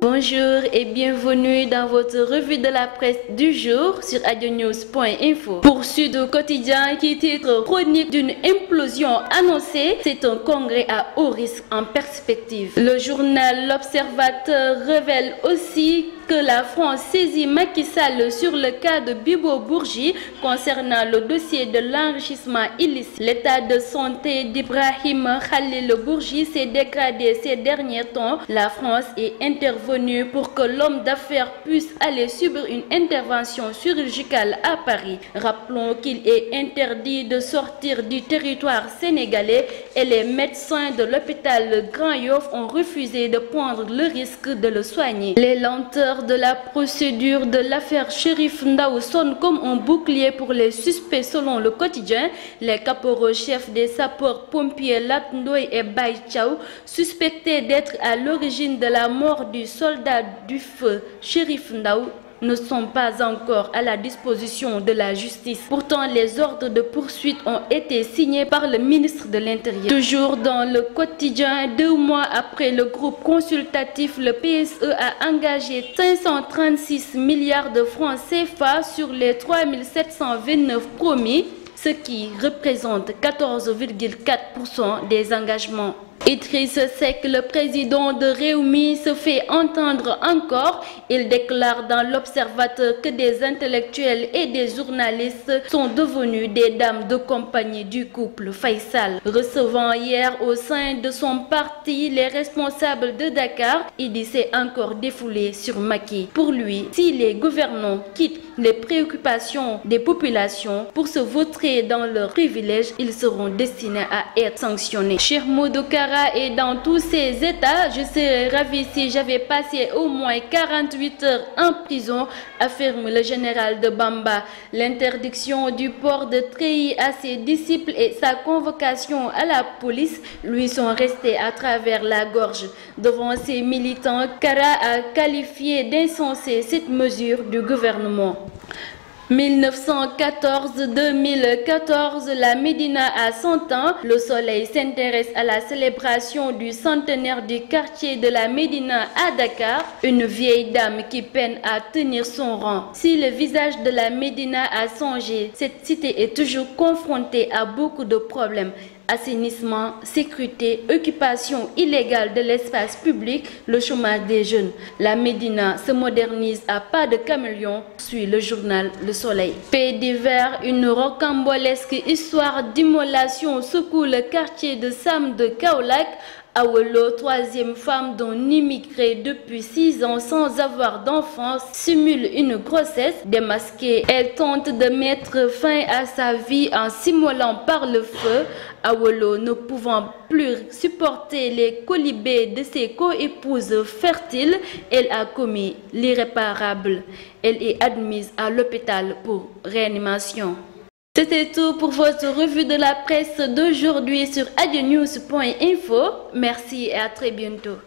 Bonjour et bienvenue dans votre revue de la presse du jour sur adionews.info. Pour Sud Quotidien qui titre Chronique d'une implosion annoncée, c'est un congrès à haut risque en perspective. Le journal L'Observateur révèle aussi que la France saisit Macky Sall sur le cas de Bibo Bourgi concernant le dossier de l'enrichissement illicite. L'état de santé d'Ibrahim Khalil Bourgi s'est dégradé ces derniers temps. La France est intervenue pour que l'homme d'affaires puisse aller subir une intervention chirurgicale à Paris. Rappelons qu'il est interdit de sortir du territoire sénégalais et les médecins de l'hôpital Grand Yoff ont refusé de prendre le risque de le soigner. Les lenteurs de la procédure de l'affaire Chérif Ndaw sonne comme un bouclier pour les suspects selon le quotidien. Les caporaux-chefs des sapeurs-pompiers Lat Ndoye et Baye Thiaw, suspectés d'être à l'origine de la mort du soldat du feu Chérif Ndaw, ne sont pas encore à la disposition de la justice. Pourtant, les ordres de poursuite ont été signés par le ministre de l'Intérieur. Toujours dans le quotidien, 2 mois après le groupe consultatif, le PSE a engagé 536 milliards de francs CFA sur les 3729 promis, ce qui représente 14,4% des engagements. Idriss Seck, le président de Rewmi, se fait entendre encore. Il déclare dans l'Observateur que des intellectuels et des journalistes sont devenus des dames de compagnie du couple Faisal. Recevant hier au sein de son parti les responsables de Dakar, il s'est encore défoulé sur Macky. Pour lui, si les gouvernants quittent les préoccupations des populations pour se vautrer dans leurs privilèges, ils seront destinés à être sanctionnés. Cheikh Modou Kara est dans tous ses états. Je serais ravi si j'avais passé au moins 48 heures en prison, affirme le général de Bamba. L'interdiction du port de treillis à ses disciples et sa convocation à la police lui sont restés à travers la gorge. Devant ses militants, Kara a qualifié d'insensée cette mesure du gouvernement. 1914-2014, la Médina a 100 ans. Le Soleil s'intéresse à la célébration du centenaire du quartier de la Médina à Dakar. Une vieille dame qui peine à tenir son rang. Si le visage de la Médina a changé, cette cité est toujours confrontée à beaucoup de problèmes. Assainissement, sécurité, occupation illégale de l'espace public, le chômage des jeunes. La Médina se modernise à pas de caméléon, suit le journal Le Soleil. Fait divers, une rocambolesque histoire d'immolation secoue le quartier de Sam de Kaolack. Awolo, 3e femme d'un immigré depuis 6 ans sans avoir d'enfant, simule une grossesse. Démasquée, elle tente de mettre fin à sa vie en s'immolant par le feu. Awolo, ne pouvant plus supporter les colibés de ses co-épouses fertiles, elle a commis l'irréparable. Elle est admise à l'hôpital pour réanimation. C'était tout pour votre revue de la presse d'aujourd'hui sur adionews.info. Merci et à très bientôt.